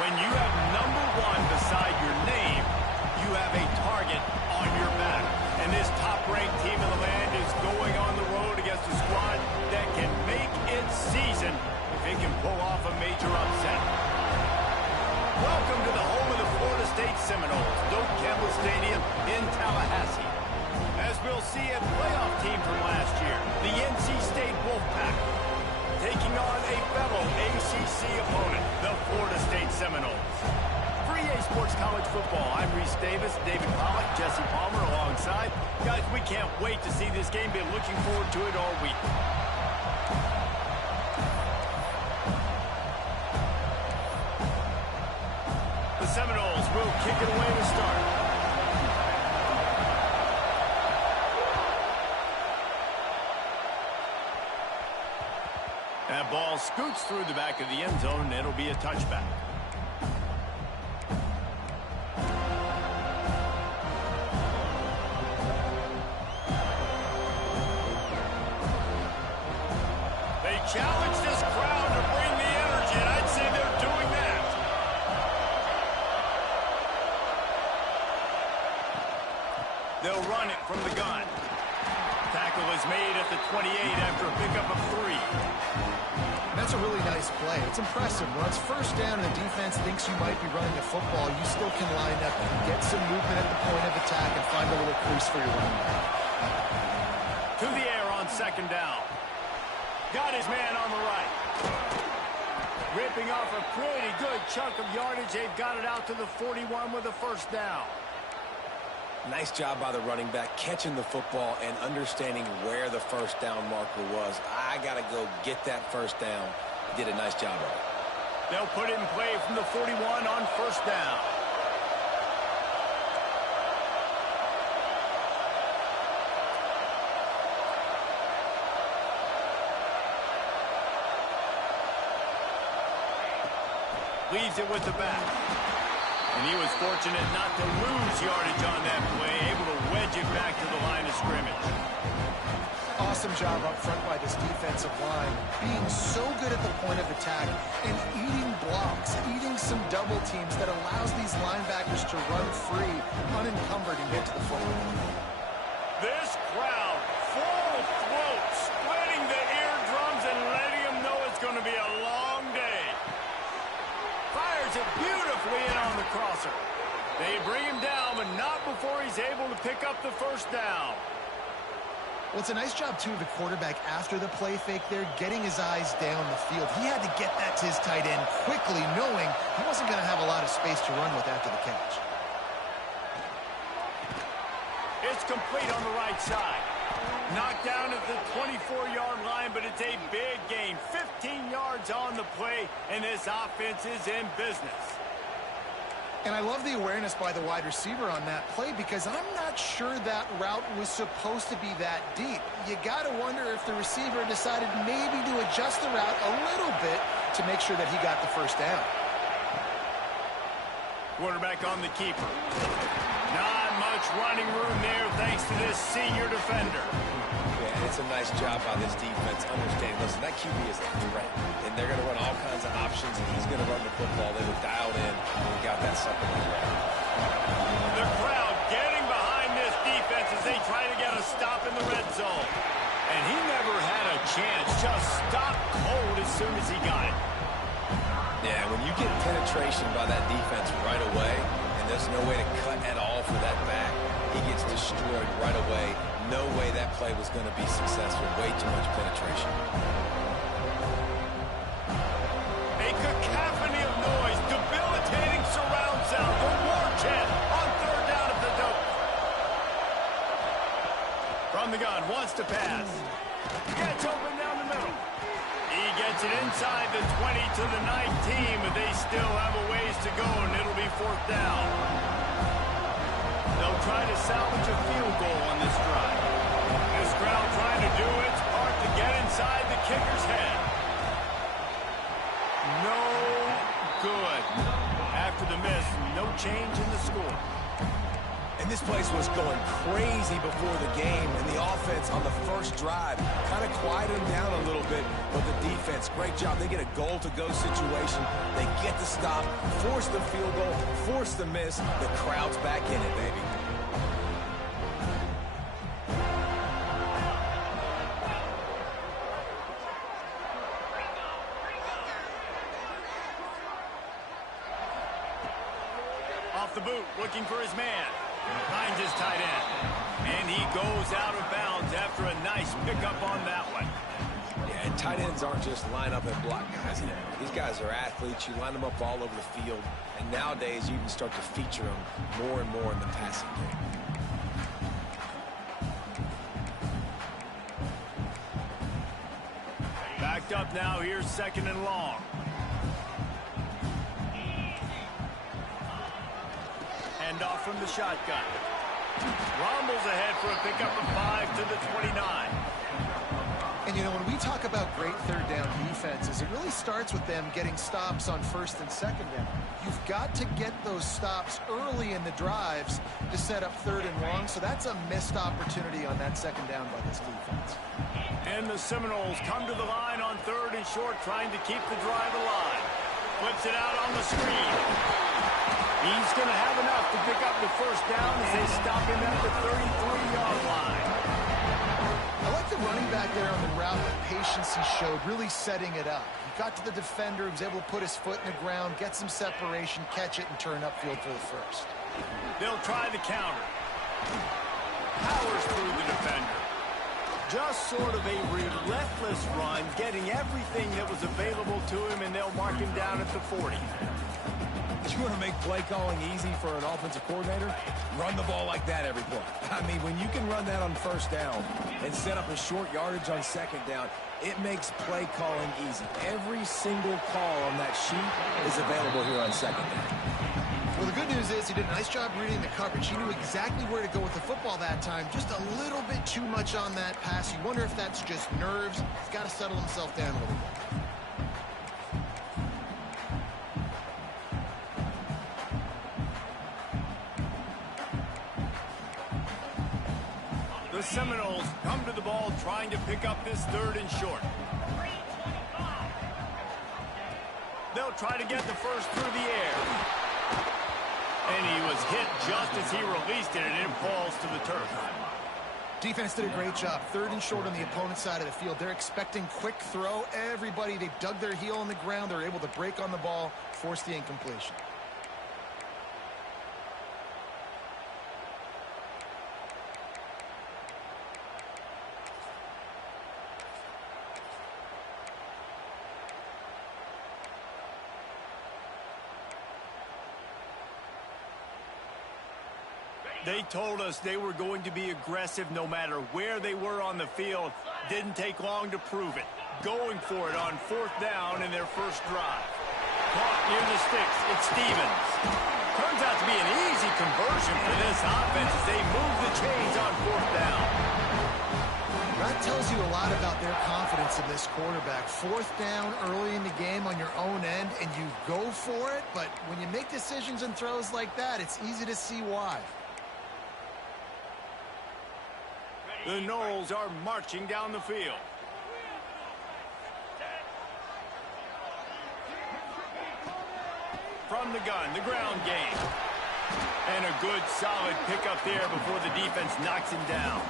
When you have number 1 beside your name, you have a target on your back. And this top-ranked team in the land is going on the road against a squad that can make its season if it can pull off a major upset. Welcome to the home of the Florida State Seminoles, Doak Campbell Stadium in Tallahassee. As we'll see a playoff team from last year, the NC State Wolfpack, taking on a fellow ACC opponent, the Florida State Seminoles. For EA Sports College Football, I'm Reese Davis, David Pollack, Jesse Palmer alongside. Guys, we can't wait to see this game. Been looking forward to it all week. The Seminoles will kick it away to start. That ball scoots through the back of the end zone, and it'll be a touchback. They challenge this crowd to bring the energy, and I'd say they're doing that. They'll run it from the gun. Tackle is made at the 28 after a pickup of 3. That's a really nice play. It's impressive. When it's first down and the defense thinks you might be running a football, you still can line up and get some movement at the point of attack and find a little crease for your running back. To the air on second down. Got his man on the right. Ripping off a pretty good chunk of yardage. They've got it out to the 41 with a first down. Nice job by the running back, catching the football and understanding where the first down marker was. I got to go get that first down. He did a nice job of it. They'll put it in play from the 41 on first down. Leaves it with the back. And he was fortunate not to lose yardage on that play, able to wedge it back to the line of scrimmage. Awesome job up front by this defensive line, being so good at the point of attack and eating blocks, eating some double teams that allows these linebackers to run free, unencumbered, and get to the football. This crowd, full throat, splitting the eardrums and letting them know it's going to be a long day. Fires it beautifully in on the crosser. They bring him down, but not before he's able to pick up the first down. Well, it's a nice job, too, of the quarterback after the play fake there, getting his eyes down the field. He had to get that to his tight end quickly, knowing he wasn't going to have a lot of space to run with after the catch. It's complete on the right side. Knocked down at the 24-yard line, but it's a big gain. 15 yards on the play, and this offense is in business. And I love the awareness by the wide receiver on that play because I'm not sure that route was supposed to be that deep. You got to wonder if the receiver decided maybe to adjust the route a little bit to make sure that he got the first down. Quarterback on the keeper. Not much running room there thanks to this senior defender. Yeah, it's a nice job by this defense. Understand, listen, that QB is a threat, and they're going to run all kinds of options, and he's going to run the football. They were dialed in and got that sucker on the ground. The crowd getting behind this defense as they try to get a stop in the red zone. And he never had a chance, just stopped cold as soon as he got it. Yeah, when you get penetration by that defense right away, and there's no way to cut at all for that back, he gets destroyed right away. No way that play was going to be successful. Way too much penetration. A cacophony of noise, debilitating surround sound. The war chant on third down at the Doak. From the gun, wants to pass. Gets open down the middle. He gets it inside the 20 to the 19, but they still have a ways to go, and it'll be fourth down. They'll try to salvage a field goal on this drive. This crowd trying to do its part to get inside the kicker's head. No good. After the miss, no change in the score. And And this place was going crazy before the game, and the offense on the first drive kind of quieted them down a little bit, but the defense, great job. They get a goal-to-go situation. They get the stop, force the field goal, force the miss. The crowd's back in it, baby. Off the boot, looking for his man. Finds his tight end. And he goes out of bounds after a nice pickup on that one. Yeah, and tight ends aren't just line up and block guys. These guys are athletes. You line them up all over the field. And nowadays, you can start to feature them more and more in the passing game. Backed up now. Here's 2nd and long. Hand off from the shotgun. Rumbles ahead for a pickup of 5 to the 29. And, you know, when we talk about great third down defenses, it really starts with them getting stops on 1st and 2nd down. You've got to get those stops early in the drives to set up 3rd and long, so that's a missed opportunity on that 2nd down by this defense. And the Seminoles come to the line on 3rd and short, trying to keep the drive alive. Flips it out on the screen. He's going to have enough to pick up the 1st down as they stop him at the 33-yard line. I like the running back there on the route, the patience he showed, really setting it up. He got to the defender, he was able to put his foot in the ground, get some separation, catch it, and turn upfield for the 1st. They'll try the counter. Powers through the defender. Just sort of a relentless run, getting everything that was available to him, and they'll mark him down at the 40. You want to make play calling easy for an offensive coordinator? Run the ball like that every play. I mean, when you can run that on 1st down and set up a short yardage on 2nd down, it makes play calling easy. Every single call on that sheet is available here on 2nd down. Well, the good news is he did a nice job reading the coverage. He knew exactly where to go with the football that time. Just a little bit too much on that pass. You wonder if that's just nerves. He's got to settle himself down a little bit. The Seminoles come to the ball trying to pick up this 3rd and short. They'll try to get the 1st through the air. And he was hit just as he released it, and it falls to the turf. Defense did a great job. 3rd and short on the opponent's side of the field. They're expecting quick throw. Everybody, they dug their heel on the ground. They're able to break on the ball, force the incompletion. They told us they were going to be aggressive no matter where they were on the field. Didn't take long to prove it. Going for it on 4th down in their 1st drive. Caught near the sticks. It's Stevens. Turns out to be an easy conversion for this offense as they move the chains on 4th down. That tells you a lot about their confidence in this quarterback. 4th down early in the game on your own end, and you go for it. But when you make decisions and throws like that, it's easy to see why. The Noles are marching down the field. From the gun, the ground game. And a good, solid pickup there before the defense knocks him down.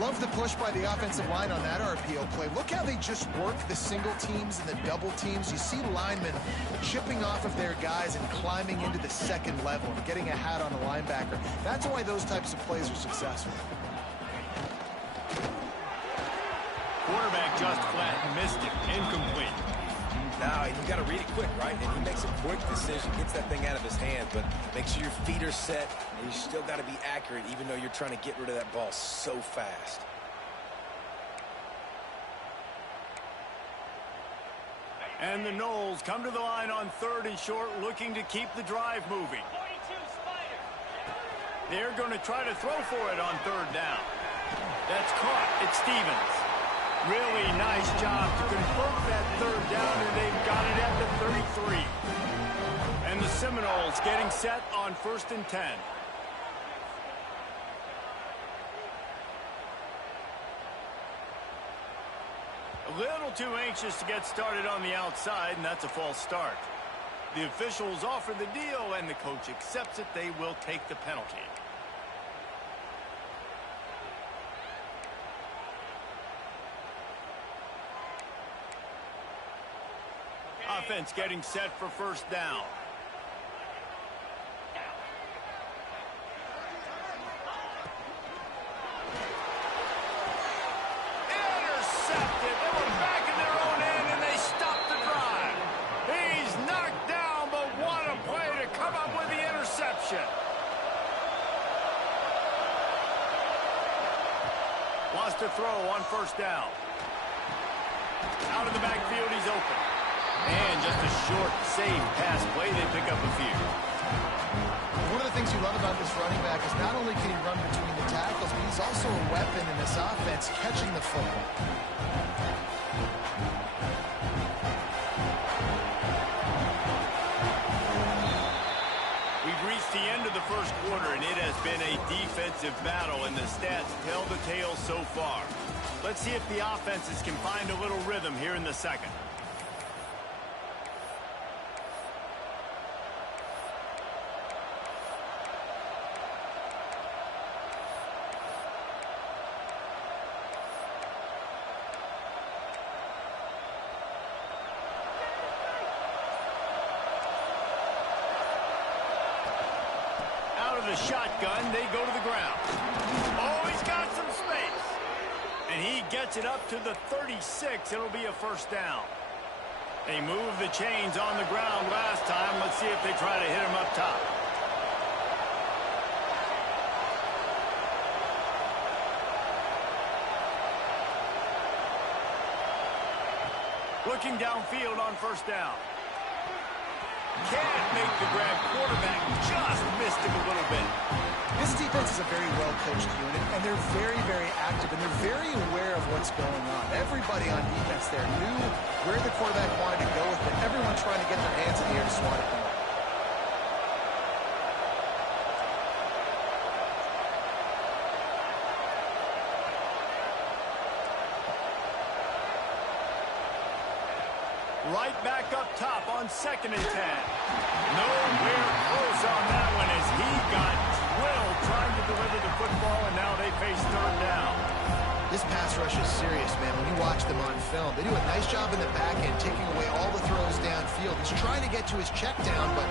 Love the push by the offensive line on that RPO play. Look how they just work the single teams and the double teams. You see linemen chipping off of their guys and climbing into the 2nd level and getting a hat on a linebacker. That's why those types of plays are successful. Quarterback just flat missed it. Incomplete. Now, you got to read it quick, right? And he makes a quick decision, gets that thing out of his hand, but make sure your feet are set, and you still got to be accurate even though you're trying to get rid of that ball so fast. And the Noles come to the line on 3rd and short, looking to keep the drive moving. They're going to try to throw for it on 3rd down. That's caught. It's Stevens. Really nice job to convert that 3rd down, and they've got it at the 33. And the Seminoles getting set on 1st and 10. A little too anxious to get started on the outside, and that's a false start. The officials offer the deal, and the coach accepts it. They will take the penalty. Offense getting set for first down. Intercepted. They were back in their own end, and they stopped the drive. He's knocked down, but what a play to come up with the interception. Wants to throw on first down. Out of the backfield, he's open. And just a short, safe pass play. They pick up a few. One of the things you love about this running back is not only can he run between the tackles, but he's also a weapon in this offense, catching the football. We've reached the end of the first quarter, and it has been a defensive battle, and the stats tell the tale so far. Let's see if the offenses can find a little rhythm here in the second. The shotgun, they go to the ground. Oh, he's got some space. And he gets it up to the 36. It'll be a first down. They moved the chains on the ground last time. Let's see if they try to hit him up top. Looking downfield on first down. Can't make the grab. Quarterback just missed him a little bit. This defense is a very well-coached unit, and they're very, very active, and they're very aware of what's going on. Everybody on defense there knew where the quarterback wanted to go with it. Everyone trying to get their hands in the air to swat it down. Right back up top on 2nd and 10. Nowhere close on that one as he got drilled trying to deliver the football, and now they face third down. This pass rush is serious, man. When you watch them on film, they do a nice job in the back end, taking away all the throws downfield. He's trying to get to his check down, but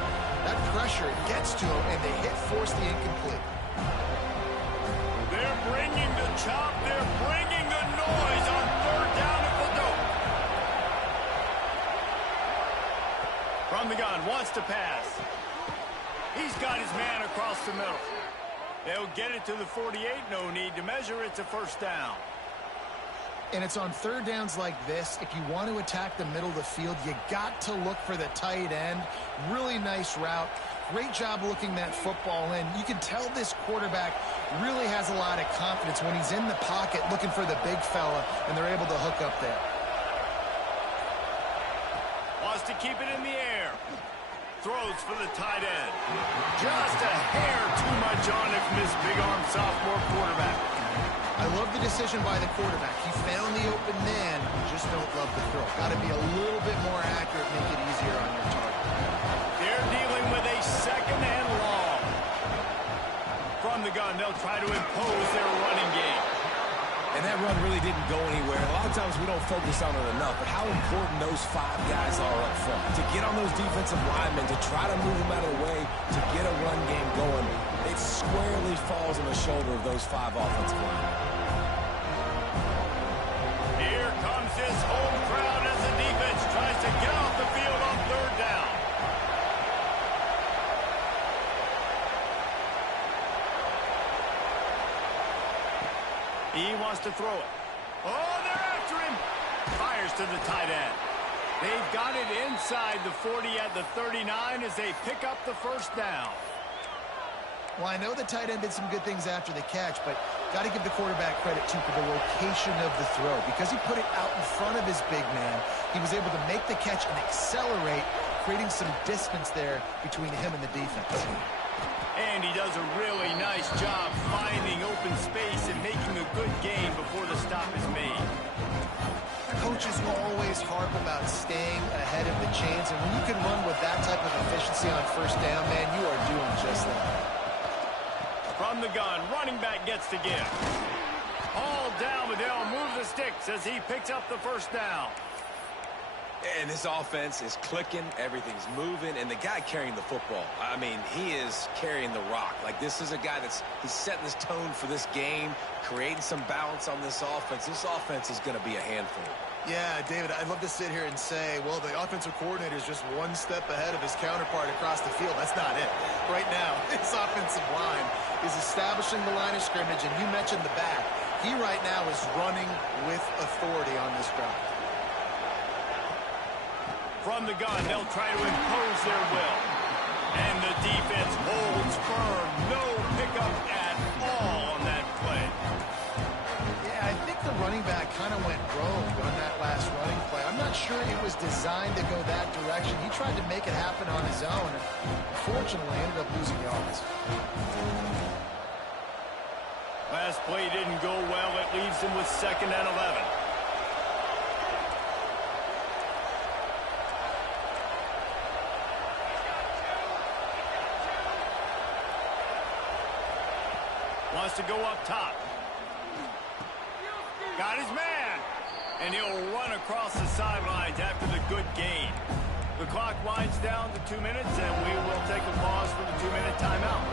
that pressure gets to him, and they force the incomplete. They're bringing the chop. They're bringing the noise on third down at the dope. From the gun, wants to pass. He's got his man across the middle. They'll get it to the 48. No need to measure. It's a first down. And it's on third downs like this. If you want to attack the middle of the field, you got to look for the tight end. Really nice route. Great job looking that football in. You can tell this quarterback really has a lot of confidence when he's in the pocket looking for the big fella, and they're able to hook up there. Wants to keep it in the air. Throws for the tight end. Just a hair too much on it from this big-arm sophomore quarterback. I love the decision by the quarterback. He found the open man. Just don't love the throw. Got to be a little bit more accurate, make it easier on your target. They're dealing with a second and long. From the gun, they'll try to impose their running game. And that run really didn't go anywhere. A lot of times we don't focus on it enough, but how important those 5 guys are up front. To get on those defensive linemen, to try to move them out of the way, to get a run game going, it squarely falls on the shoulder of those 5 offensive linemen. Here comes this home crowd as the defense tries to get off the field on third down. He wants to throw it. Oh, they're after him. Fires to the tight end. They've got it inside the 40 at the 39 as they pick up the first down. Well, I know the tight end did some good things after the catch, but got to give the quarterback credit, too, for the location of the throw. Because he put it out in front of his big man, he was able to make the catch and accelerate, creating some distance there between him and the defense. And he does a really nice job finding open space and making a good game before the stop is made. Coach coaches always harp about staying ahead of the chains, and when you can run with that type of efficiency on first down, man, you are doing just that. From the gun, running back gets to give. All down, but they'll move the sticks as he picks up the first down. And this offense is clicking, everything's moving, and the guy carrying the football, I mean, he is carrying the rock. Like, this is a guy he's setting this tone for this game, creating some balance on this offense. This offense is going to be a handful. Yeah, David, I'd love to sit here and say, well, the offensive coordinator is just one step ahead of his counterpart across the field. That's not it. Right now, this offensive line is establishing the line of scrimmage, and you mentioned the back. He right now is running with authority on this drive. From the gun, they'll try to impose their will. And the defense holds firm. No pickup at all on that play. Yeah, I think the running back kind of went rogue on that last running play. I'm not sure it was designed to go that direction. He tried to make it happen on his own, and unfortunately ended up losing yards. Last play didn't go well. It leaves him with 2nd and 11. Wants to go up top. Got his man. And he'll run across the sidelines after the good gain. The clock winds down to 2 minutes, and we will take a pause for the 2-minute timeout.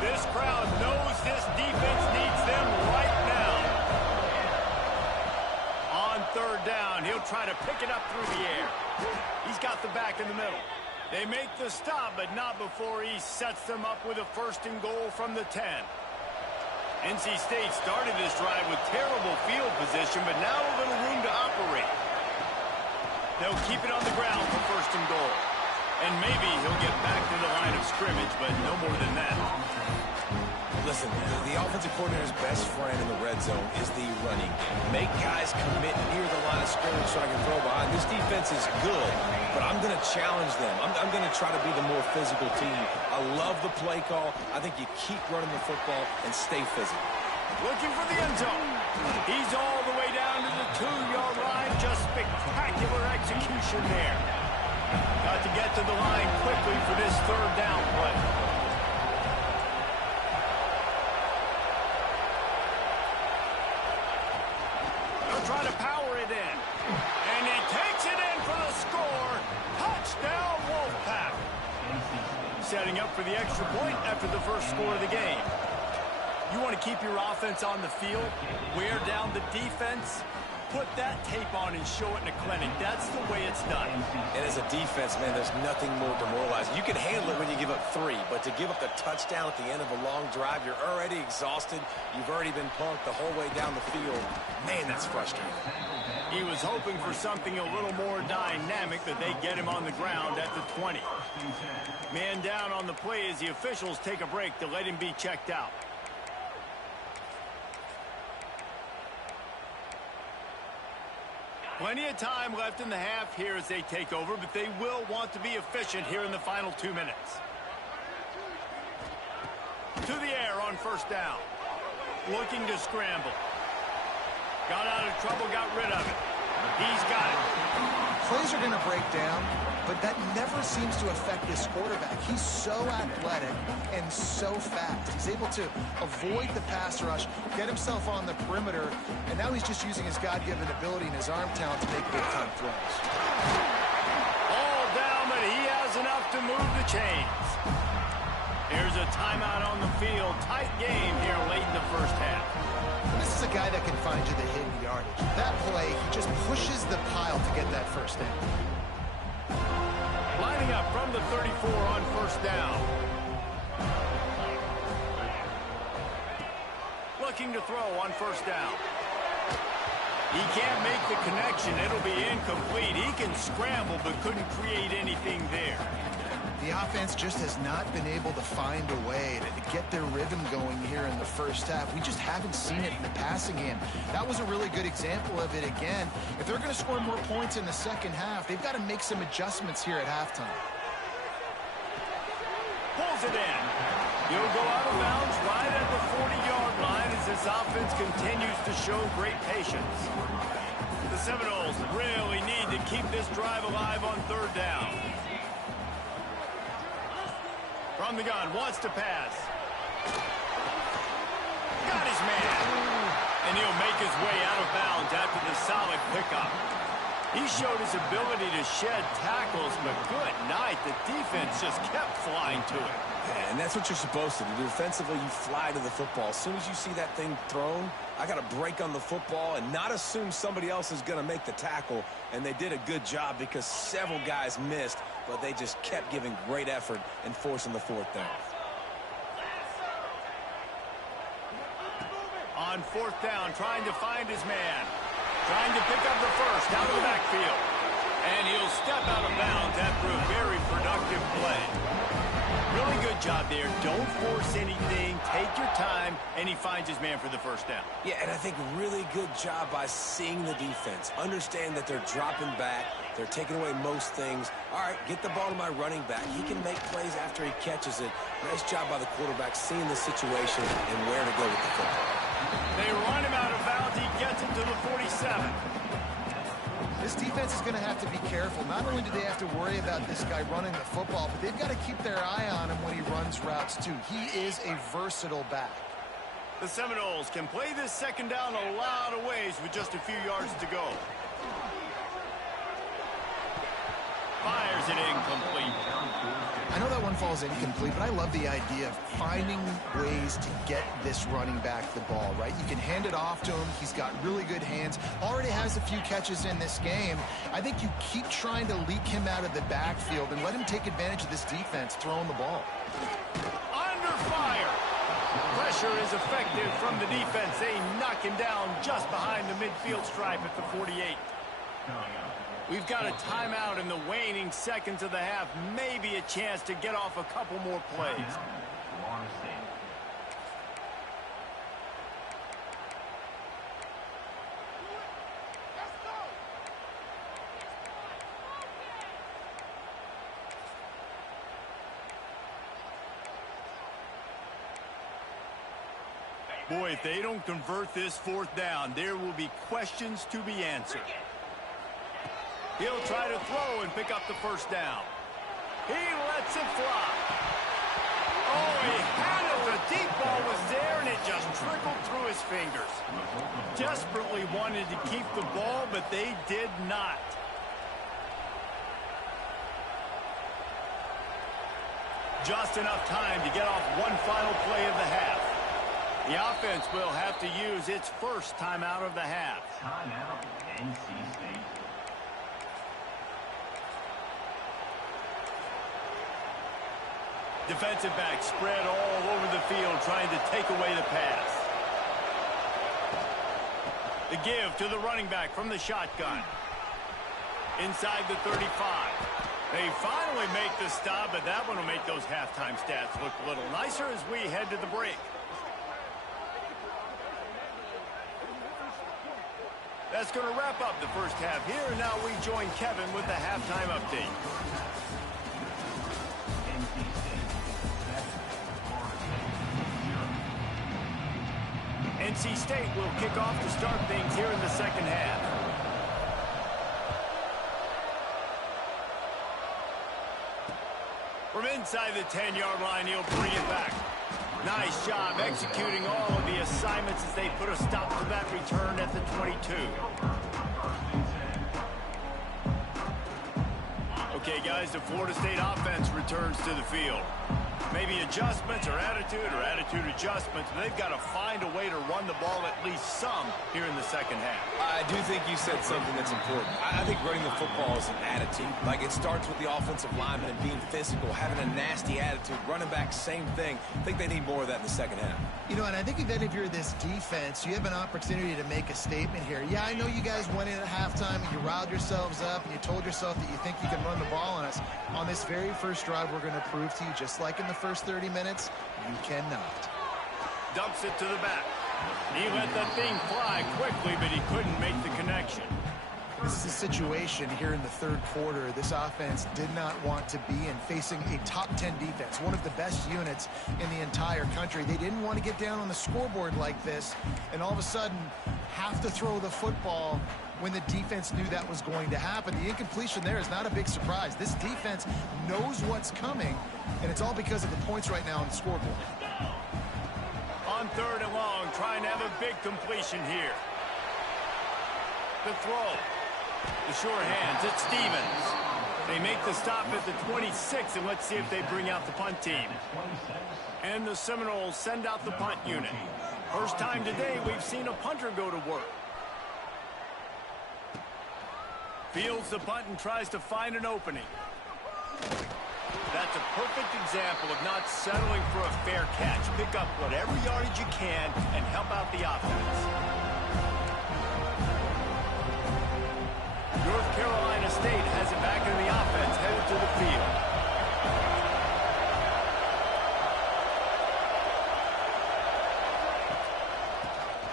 This crowd knows this defense needs them right now. On 3rd down, he'll try to pick it up through the air. He's got the back in the middle. They make the stop, but not before he sets them up with a 1st and goal from the 10. NC State started this drive with terrible field position, but now a little room to operate. They'll keep it on the ground for 1st and goal. And maybe he'll get back to the line of scrimmage, but no more than that. Listen, the offensive coordinator's best friend in the red zone is the running game. Make guys commit near the line of scrimmage so I can throw behind. This defense is good, but I'm going to challenge them. I'm going to try to be the more physical team. I love the play call. I think you keep running the football and stay physical. Looking for the end zone. He's all the way down to the 2-yard line. Just spectacular execution there. Got to get to the line quickly for this 3rd down play. Try to power it in. And he takes it in for the score. Touchdown, Wolfpack. Setting up for the extra point after the first score of the game. You want to keep your offense on the field, wear down the defense, put that tape on and show it in a clinic. That's the way it's done. And as a defense, man, there's nothing more demoralizing. You can handle it when you give up 3, but to give up the touchdown at the end of a long drive, you're already exhausted. You've already been punked the whole way down the field. Man, that's frustrating. He was hoping for something a little more dynamic, but they get him on the ground at the 20. Man down on the play as the officials take a break to let him be checked out. Plenty of time left in the half here as they take over, but they will want to be efficient here in the final 2 minutes. To the air on 1st down. Looking to scramble. Got out of trouble, got rid of it. He's got it. Plays are going to break down, but that never seems to affect this quarterback. He's so athletic and so fast. He's able to avoid the pass rush, get himself on the perimeter, and now he's just using his God-given ability and his arm talent to make big-time throws. All down, but he has enough to move the chains. Here's a timeout on the field. Tight game here late in the first half. This is a guy that can find you the hidden yardage. That play, he just pushes the pile to get that 1st down. Lining up from the 34 on 1st down. Looking to throw on 1st down. He can't make the connection. It'll be incomplete. He can scramble but couldn't create anything there. The offense just has not been able to find a way to get their rhythm going here in the first half. We just haven't seen it in the passing game. That was a really good example of it again. If they're going to score more points in the second half, they've got to make some adjustments here at halftime. Pulls it in. He'll go out of bounds right at the 40-yard line as this offense continues to show great patience. The Seminoles really need to keep this drive alive on third down. From the gun, wants to pass. Got his man. And he'll make his way out of bounds after the solid pickup. He showed his ability to shed tackles, but good night. The defense just kept flying to it. Yeah, and that's what you're supposed to do. Defensively, you fly to the football. As soon as you see that thing thrown, I got to break on the football and not assume somebody else is going to make the tackle. And they did a good job because several guys missed, but they just kept giving great effort and forcing the fourth down. On fourth down, trying to find his man. Trying to pick up the first out of the backfield. And he'll step out of bounds after a very productive play. Really good job there. Don't force anything. Take your time. And he finds his man for the first down. Yeah, and I think really good job by seeing the defense. Understand that they're dropping back. They're taking away most things. All right, get the ball to my running back. He can make plays after he catches it. Nice job by the quarterback seeing the situation and where to go with the football. They run him out of bounds. He gets it to the 47. This defense is going to have to be careful. Not only do they have to worry about this guy running the football, but they've got to keep their eye on him when he runs routes too. He is a versatile back. The Seminoles can play this second down a lot of ways with just a few yards to go. Fires it incomplete. I know that one falls incomplete, but I love the idea of finding ways to get this running back the ball, right? You can hand it off to him. He's got really good hands. Already has a few catches in this game. I think you keep trying to leak him out of the backfield and let him take advantage of this defense throwing the ball. Under fire. Pressure is effective from the defense. They knock him down just behind the midfield stripe at the 48. We've got a timeout in the waning seconds of the half. Maybe a chance to get off a couple more plays. Boy, if they don't convert this fourth down, there will be questions to be answered. He'll try to throw and pick up the first down. He lets it fly. Oh, he had it. The deep ball was there, and it just trickled through his fingers. Desperately wanted to keep the ball, but they did not. Just enough time to get off one final play of the half. The offense will have to use its first timeout of the half. Timeout, NC State. Defensive back spread all over the field trying to take away the pass. The give to the running back from the shotgun. Inside the 35. They finally make the stop, but that one will make those halftime stats look a little nicer as we head to the break. That's going to wrap up the first half here, and now we join Kevin with the halftime update. NC State will kick off to start things here in the second half. From inside the 10-yard line, he'll bring it back. Nice job executing all of the assignments as they put a stop to that return at the 22. Okay, guys, the Florida State offense returns to the field. Maybe adjustments or attitude adjustments. They've got to find a way to run the ball at least some here in the second half. I do think you said something that's important. I think running the football is an attitude. Like, it starts with the offensive lineman and being physical, having a nasty attitude. Running back, same thing. I think they need more of that in the second half. You know, and I think then if you're this defense, you have an opportunity to make a statement here. Yeah, I know you guys went in at halftime and you riled yourselves up and you told yourself that you think you can run the ball on us. On this very first drive, we're going to prove to you, just like in the first 30 minutes, you cannot. Dumps it to the back. He let that thing fly quickly, but he couldn't make the connection. This is a situation here in the third quarter this offense did not want to be in, facing a top 10 defense, one of the best units in the entire country. They didn't want to get down on the scoreboard like this and all of a sudden have to throw the football when the defense knew that was going to happen. The incompletion there is not a big surprise. This defense knows what's coming, and it's all because of the points right now on the scoreboard. On third and long, trying to have a big completion here. The throw. The sure hands. It's Stevens. They make the stop at the 26, and let's see if they bring out the punt team. And the Seminoles send out the punt unit. First time today we've seen a punter go to work. Fields the punt and tries to find an opening. That's a perfect example of not settling for a fair catch. Pick up whatever yardage you can and help out the offense. North Carolina State has it back in the offense, headed to the field.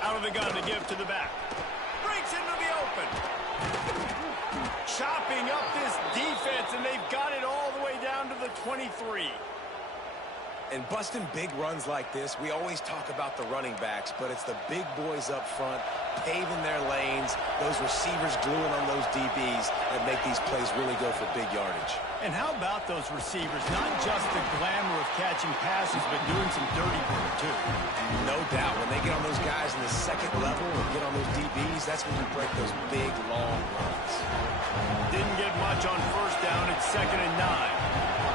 Out of the gun to give to the back. Breaks into the open. Chopping up this defense, and they've got it all the way down to the 23. And busting big runs like this, we always talk about the running backs, but it's the big boys up front, paving their lanes, those receivers gluing on those DBs that make these plays really go for big yardage. And how about those receivers? Not just the glamour of catching passes, but doing some dirty work, too. No doubt. When they get on those guys in the second level and get on those DBs, that's when you break those big, long runs. Didn't get much on first down. It's 2nd and 9.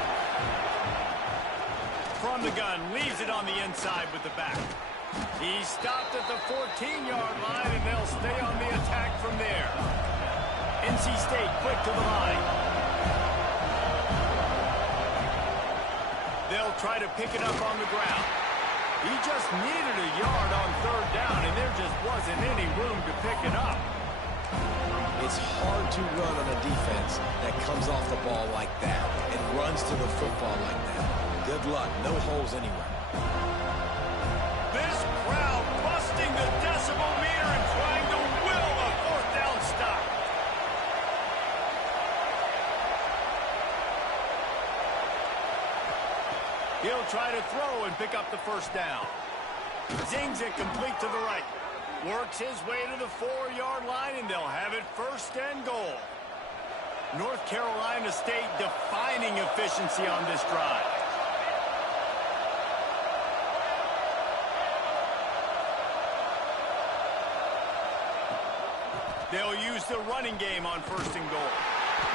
From the gun, leaves it on the inside with the back. He stopped at the 14-yard line, and they'll stay on the attack from there. NC State quick to the line. They'll try to pick it up on the ground. He just needed a yard on third down, and there just wasn't any room to pick it up. It's hard to run on a defense that comes off the ball like that and runs to the football like that. Good luck. No holes anywhere. This crowd busting the decibel meter and trying to will a fourth down stop. He'll try to throw and pick up the first down. Zings it complete to the right. Works his way to the 4-yard line, and they'll have it 1st and goal. North Carolina State defining efficiency on this drive. They'll use the running game on 1st and goal.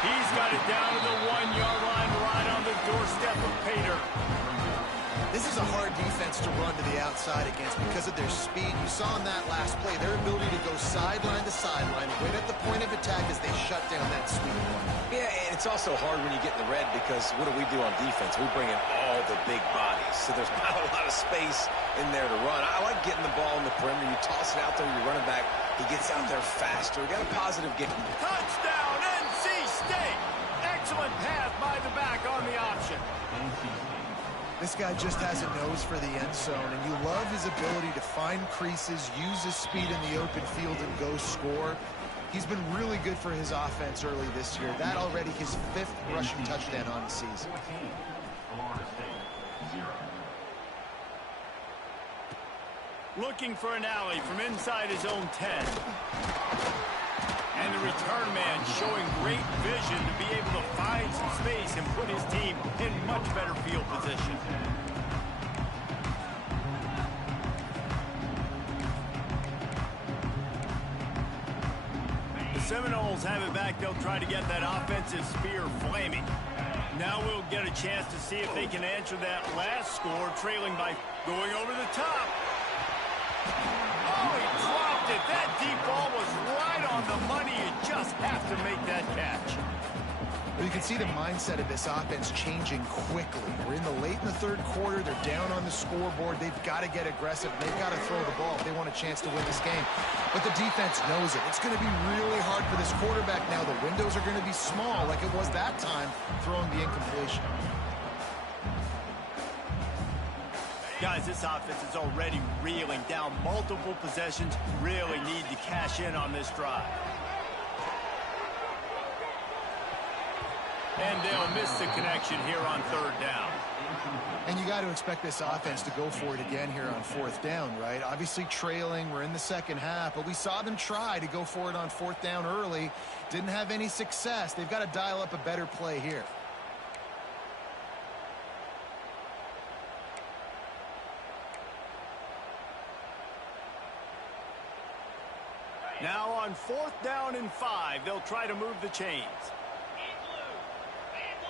He's got it down to the 1-yard line, right on the doorstep of Pater. This is a hard defense to run to the outside against because of their speed. You saw in that last play their ability to go sideline to sideline, right at the point of attack as they shut down that sweep one. Yeah, and it's also hard when you get in the red because what do we do on defense? We bring in all the big bodies, so there's not a lot of space in there to run. I like getting the ball in the perimeter. You toss it out there, you run it back. He gets out there faster. We got a positive game. Touchdown, NC State! Excellent pass by the back on the option. This guy just has a nose for the end zone, and you love his ability to find creases, use his speed in the open field, and go score. He's been really good for his offense early this year. That already his 5th rushing touchdown on the season. Looking for an alley from inside his own 10. And the return man showing great vision to be able to find some space and put his team in much better field position. The Seminoles have it back. They'll try to get that offensive spear flaming. Now we'll get a chance to see if they can answer that last score, trailing by going over the top. Oh, he dropped it. That deep ball was right on the money. You just have to make that catch. Well, you can see the mindset of this offense changing quickly. We're in the third quarter. They're down on the scoreboard. They've got to get aggressive. They've got to throw the ball if they want a chance to win this game. But the defense knows it. It's going to be really hard for this quarterback now. The windows are going to be small like it was that time throwing the incompletion. Guys, this offense is already reeling down multiple possessions. Really need to cash in on this drive. And they'll miss the connection here on third down. And you got to expect this offense to go for it again here on fourth down, right? Obviously trailing, we're in the second half, but we saw them try to go for it on fourth down early. Didn't have any success. They've got to dial up a better play here. Now on fourth down and 5, they'll try to move the chains.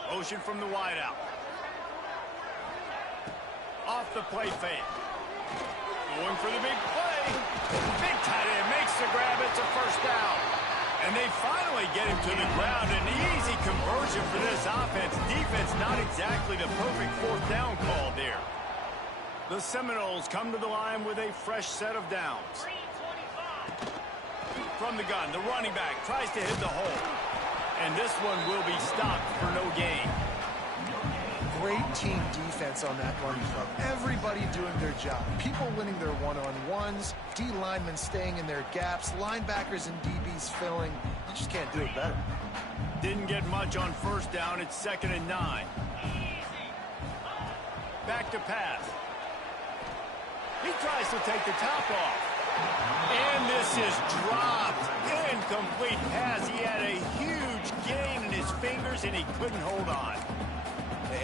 Motion from the wideout. Off the play fake. Going for the big play. Big tight end makes the grab. It's a first down. And they finally get him to the ground. An easy conversion for this offense. Defense not exactly the perfect fourth down call there. The Seminoles come to the line with a fresh set of downs. From the gun, the running back tries to hit the hole. And this one will be stopped for no gain. Great team defense on that run play. Everybody doing their job. People winning their one-on-ones. D linemen staying in their gaps. Linebackers and DBs filling. You just can't do it better. Didn't get much on first down. It's 2nd and 9. Back to pass. He tries to take the top off. And this is dropped. Incomplete pass. He had a huge gain in his fingers, and he couldn't hold on.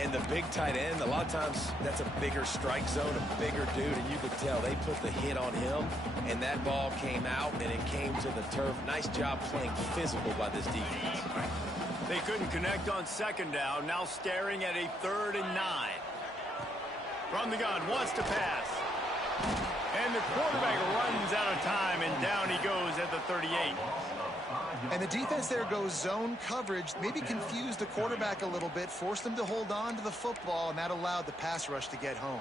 And the big tight end, a lot of times that's a bigger strike zone, a bigger dude, and you could tell they put the hit on him, and that ball came out, and it came to the turf. Nice job playing physical by this defense. They couldn't connect on second down. Now staring at a 3rd and 9. From the gun, wants to pass. And the quarterback runs out of time, and down he goes at the 38. And the defense there goes zone coverage, maybe confused the quarterback a little bit, forced him to hold on to the football, and that allowed the pass rush to get home.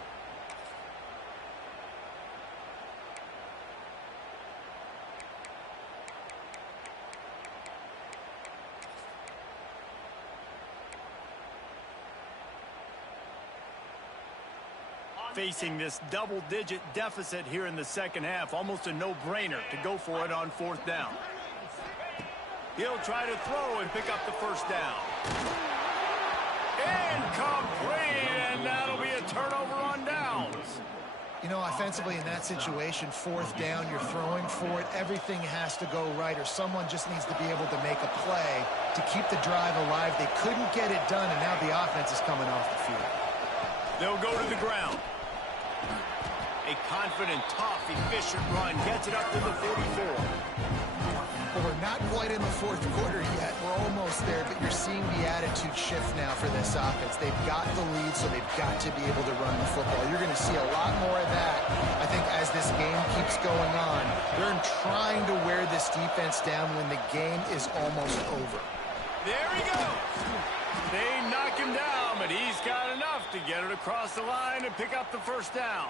Facing this double-digit deficit here in the second half, almost a no-brainer to go for it on fourth down. He'll try to throw and pick up the first down. Incomplete, and that'll be a turnover on downs. You know, offensively in that situation, fourth down, you're throwing for it. Everything has to go right, or someone just needs to be able to make a play to keep the drive alive. They couldn't get it done, and now the offense is coming off the field. They'll go to the ground. A confident, tough, efficient run gets it up to the 44. Well, we're not quite in the fourth quarter yet. We're almost there, but you're seeing the attitude shift now for this offense. They've got the lead, so they've got to be able to run the football. You're going to see a lot more of that, I think, as this game keeps going on. They're trying to wear this defense down when the game is almost over. There he goes. They knock him down, but he's got enough to get it across the line and pick up the first down.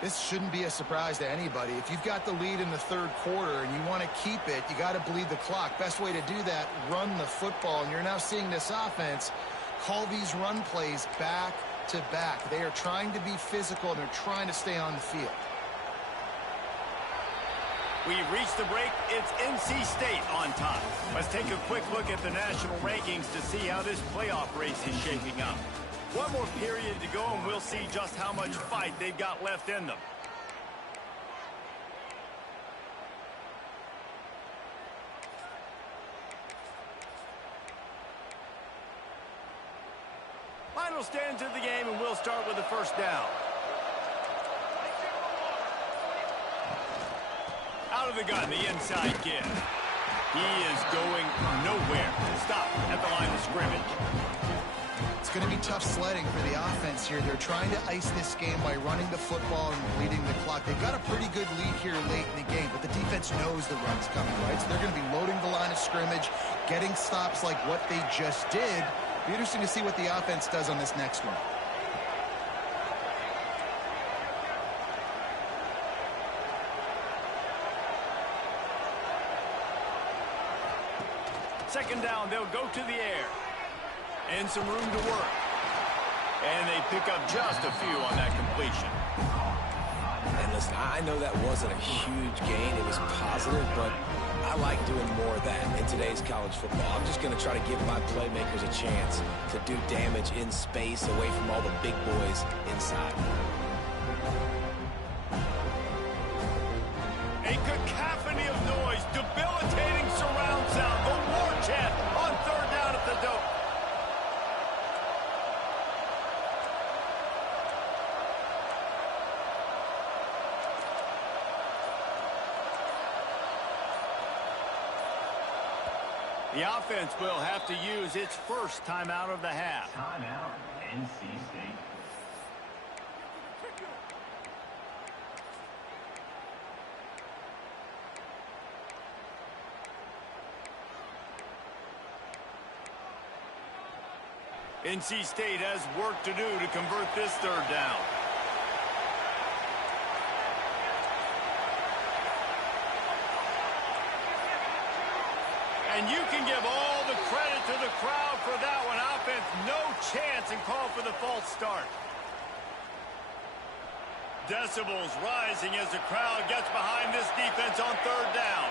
This shouldn't be a surprise to anybody. If you've got the lead in the third quarter and you want to keep it, you got to bleed the clock. Best way to do that, run the football. And you're now seeing this offense call these run plays back to back. They are trying to be physical, and they're trying to stay on the field. We've reached the break. It's NC State on top. Let's take a quick look at the national rankings to see how this playoff race is shaping up. One more period to go, and we'll see just how much fight they've got left in them. Final stands of the game, and we'll start with the first down. Out of the gun, the inside kid. He is going nowhere. Stop at the line of scrimmage. going to be tough sledding for the offense here. They're trying to ice this game by running the football and bleeding the clock. They've got a pretty good lead here late in the game, but the defense knows the run's coming, right? So they're going to be loading the line of scrimmage, getting stops like what they just did. Be interesting to see what the offense does on this next one. Second down, they'll go to the air. And some room to work. And they pick up just a few on that completion. And listen, I know that wasn't a huge gain. It was positive, but I like doing more of that in today's college football. I'm just going to try to give my playmakers a chance to do damage in space away from all the big boys inside. A cacophony of noise, debilitating surround sound, the war chant on third down at the dope. The offense will have to use its first timeout of the half. Timeout, NC State. NC State has work to do to convert this third down. And you can give all the credit to the crowd for that one. Offense, no chance, and call for the false start. Decibels rising as the crowd gets behind this defense on third down.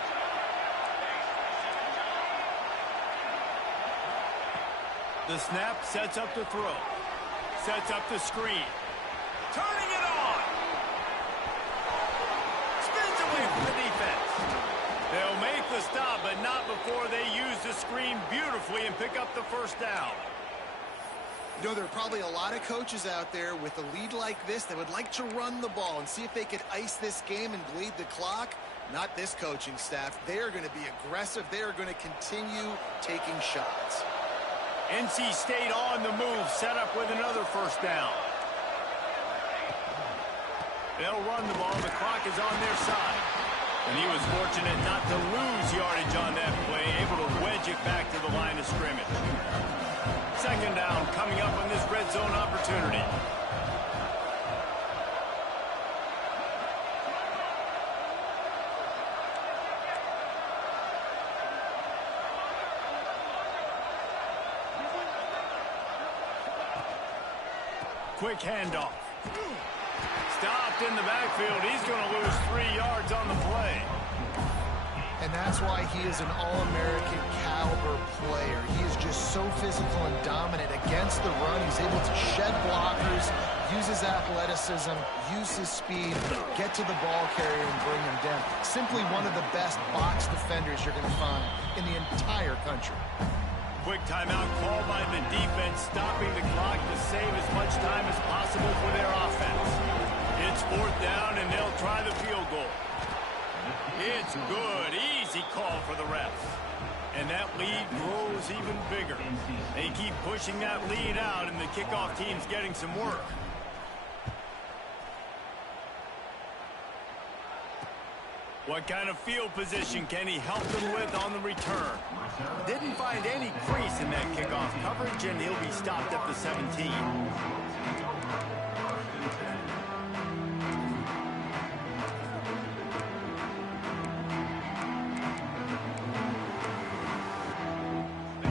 The snap sets up the throw. Sets up the screen. Turning it on. Spins away from the defense. They'll make the stop, but not before they use the screen beautifully and pick up the first down. You know, there are probably a lot of coaches out there with a lead like this that would like to run the ball and see if they could ice this game and bleed the clock. Not this coaching staff. They are going to be aggressive. They are going to continue taking shots. NC State on the move, set up with another first down. They'll run the ball. The clock is on their side. And he was fortunate not to lose yardage on that play, able to wedge it back to the line of scrimmage. Second down coming up on this red zone opportunity. Quick handoff. Stopped in the backfield. He's going to lose 3 yards on the play. And that's why he is an All-American caliber player. He is just so physical and dominant against the run. He's able to shed blockers, use his athleticism, use his speed, get to the ball carrier and bring him down. Simply one of the best box defenders you're going to find in the entire country. Quick timeout called by the defense, stopping the clock to save as much time as possible for their offense. It's fourth down, and they'll try the field goal. It's good. Easy call for the refs. And that lead grows even bigger. They keep pushing that lead out, and the kickoff team's getting some work. What kind of field position can he help them with on the return? Didn't find any crease in that kickoff coverage, and he'll be stopped at the 17.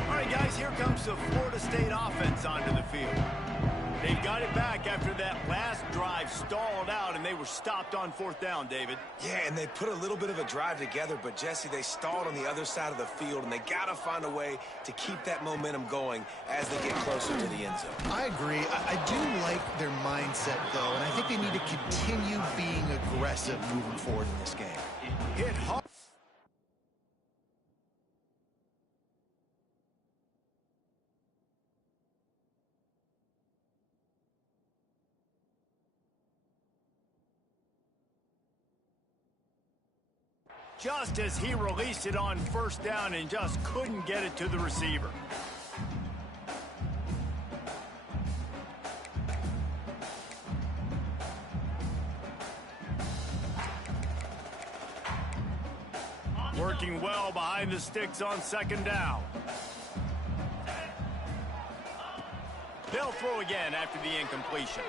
All right, guys, here comes the Florida State offense onto the field. They've got it back after that last drive stalled out, and they were stopped on fourth down, David. Yeah, and they put a little bit of a drive together, but, Jesse, they stalled on the other side of the field, and they got to find a way to keep that momentum going as they get closer to the end zone. I agree. I do like their mindset, though, and I think they need to continue being aggressive moving forward in this game. Hit hard. Just as he released it on first down and just couldn't get it to the receiver. Working well behind the sticks on second down. They'll throw again after the incompletion.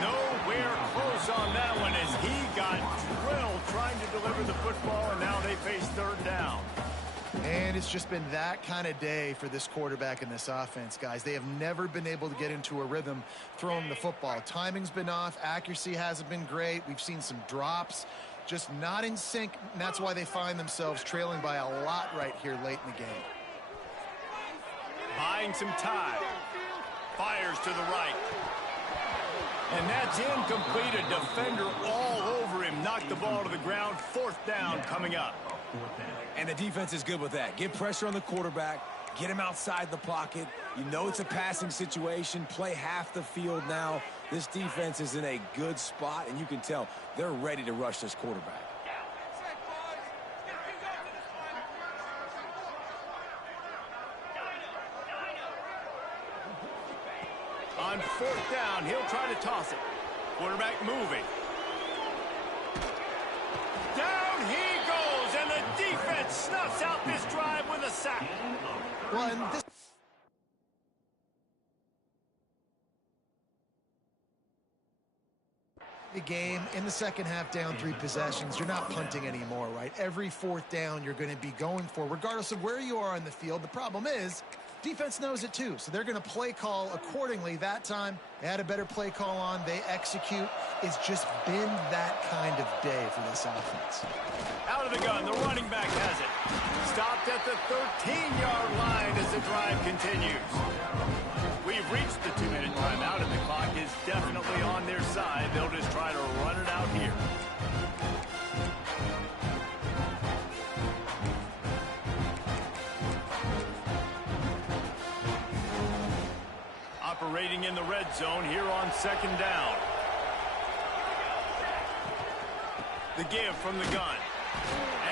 Nowhere close on that one as he got drilled trying to deliver the football, and now they face third down. And it's just been that kind of day for this quarterback and this offense, guys. They have never been able to get into a rhythm throwing the football. Timing's been off. Accuracy hasn't been great. We've seen some drops. Just not in sync, and that's why they find themselves trailing by a lot right here late in the game. Buying some time. Fires to the right. And that's incomplete. A defender all over him. Knocked the ball to the ground. Fourth down coming up. And the defense is good with that. Get pressure on the quarterback. Get him outside the pocket. You know it's a passing situation. Play half the field now. This defense is in a good spot, and you can tell they're ready to rush this quarterback. On fourth down, he'll try to toss it. Quarterback moving. Down he goes, and the defense snuffs out this drive with a sack. Well, and this the game in the second half, down 3 possessions. You're not punting anymore, right? Every fourth down you're going to be going for, regardless of where you are on the field. The problem is, defense knows it too, so they're going to play call accordingly. That time, they had a better play call on. They execute. It's just been that kind of day for this offense. Out of the gun, the running back has it. Stopped at the 13-yard line as the drive continues. We've reached the 2-minute timeout, and the clock is definitely on their side. They'll just try to run it out here. Operating in the red zone here on second down. The give from the gun.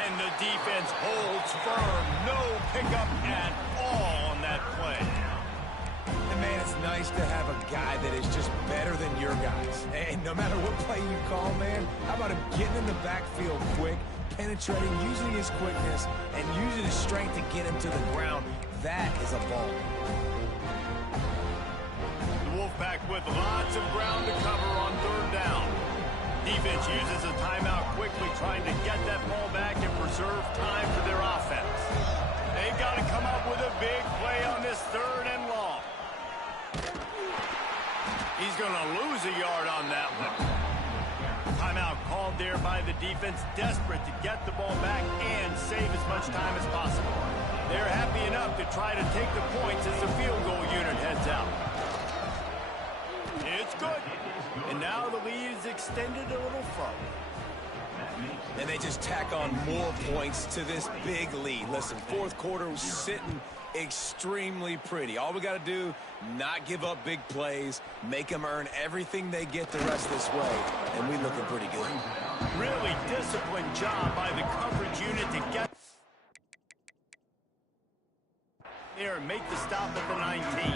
And the defense holds firm. No pickup at all on that play. And man, it's nice to have a guy that is just better than your guys. And no matter what play you call, man, how about him getting in the backfield quick, penetrating, using his quickness, and using his strength to get him to the ground. That is a ball. Wolfpack with lots of ground to cover on third down. Defense uses a timeout quickly, trying to get that ball back and preserve time for their offense. They've got to come up with a big play on this third and long. He's going to lose a yard on that one. Timeout called there by the defense, desperate to get the ball back and save as much time as possible. They're happy enough to try to take the points as the field goal unit heads out. It's good. And now the lead is extended a little further. And they just tack on more points to this big lead. Listen, fourth quarter was sitting extremely pretty. All we got to do, not give up big plays, make them earn everything they get the rest this way, and we looking pretty good. Really disciplined job by the coverage unit to get there and make the stop at the 19.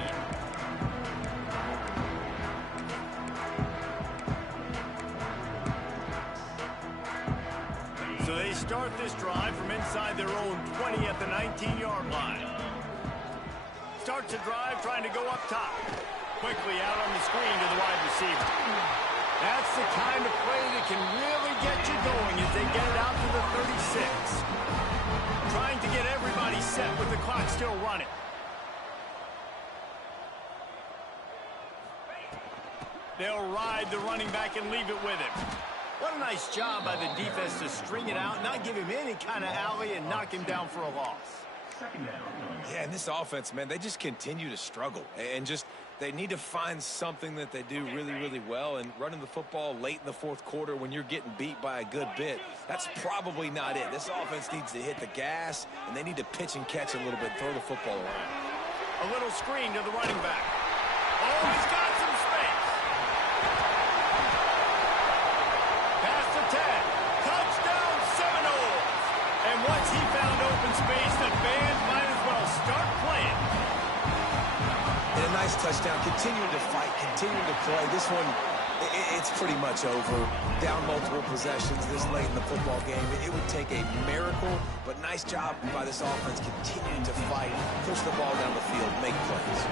So they start this drive from inside their own 20 at the 19-yard line. Starts a drive trying to go up top. Quickly out on the screen to the wide receiver. That's the kind of play that can really get you going as they get it out to the 36. Trying to get everybody set with the clock still running. They'll ride the running back and leave it with him. What a nice job by the defense to string it out, not give him any kind of alley, and knock him down for a loss. Yeah, and this offense, man, they just continue to struggle. And just, they need to find something that they do really, really well. And running the football late in the fourth quarter when you're getting beat by a good bit, that's probably not it. This offense needs to hit the gas, and they need to pitch and catch a little bit, throw the football around. A little screen to the running back. Oh, he's got some space. Past the 10. Touchdown Seminoles. And once he found open space, the fans might as well start playing. And a nice touchdown, continuing to fight, continuing to play. This one It's pretty much over. Down multiple possessions this late in the football game. It would take a miracle, but nice job by this offense continuing to fight, push the ball down the field, make plays.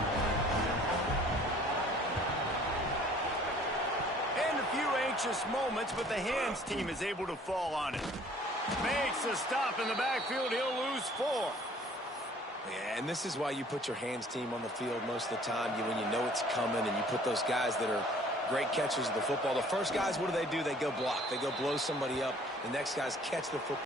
And a few anxious moments, but the hands team is able to fall on it. Makes a stop in the backfield. He'll lose 4. Yeah, and this is why you put your hands team on the field most of the time. When you know it's coming, and you put those guys that are great catchers of the football. The first guys, what do? They go block. They go blow somebody up. The next guys catch the football.